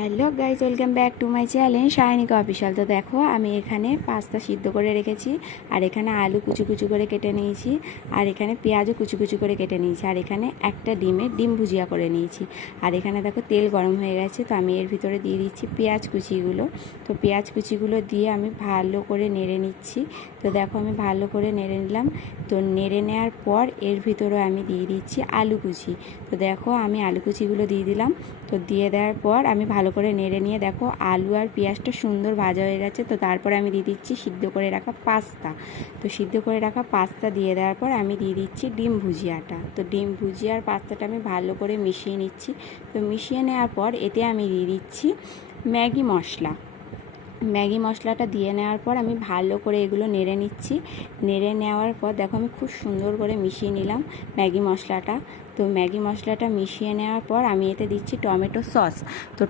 Hello guys, welcome back to my channel Shainika official. তো দেখো আমি এখানে পাস্তা সিদ্ধ করে রেখেছি, আর এখানে আলু কুচু কুচু করে কেটে নিয়েছি, আর এখানে পেঁয়াজও কুচু কুচু করে কেটে নিয়েছি, আর এখানে একটা ডিম ভুজিয়া করে নিয়েছি। আর এখানে দেখো তেল গরম হয়ে গেছে, তো আমি এর ভিতরে দিয়ে দিচ্ছি পেঁয়াজ কুচিগুলো। তো পেঁয়াজ কুচিগুলো দিয়ে আমি ভালো করে নেড়ে নিচ্ছি। তো দেখো আমি ভালো করে নেড়ে নিলাম। তো নেড়ে নেওয়ার পর এর ভিতরে আমি দিয়ে দিচ্ছি আলু কুচি। তো দেখো আমি আলু কুচিগুলো দিয়ে দিলাম। তো দিয়ে দেওয়ার পর আমি ভালো করে নেড়ে নিয়ে দেখো আলু আর পেঁয়াজটা সুন্দর ভাজা হয়ে গেছে। তো তারপর আমি দিয়ে দিচ্ছি সিদ্ধ করে রাখা পাস্তা। তো সিদ্ধ করে রাখা পাস্তা দিয়ে দেওয়ার পর আমি দিয়ে দিচ্ছি ডিম ভুজিয়াটা। তো ডিম ভুজিয়া আর পাস্তাটা আমি ভালো করে মিশিয়ে নিচ্ছি। তো মিশিয়ে নেওয়ার পর এতে আমি দিয়ে দিচ্ছি ম্যাগি মশলা। ম্যাগি মশলাটা দিয়ে নেওয়ার পর আমি ভালো করে এগুলো নেড়ে নিচ্ছি। নেড়ে নেওয়ার পর দেখো আমি খুব সুন্দর করে মিশিয়ে নিলাম ম্যাগি মশলাটা। তো ম্যাগি মশলাটা মিশিয়ে নেওয়ার পর আমি এতে দিচ্ছি টমেটো সস। তো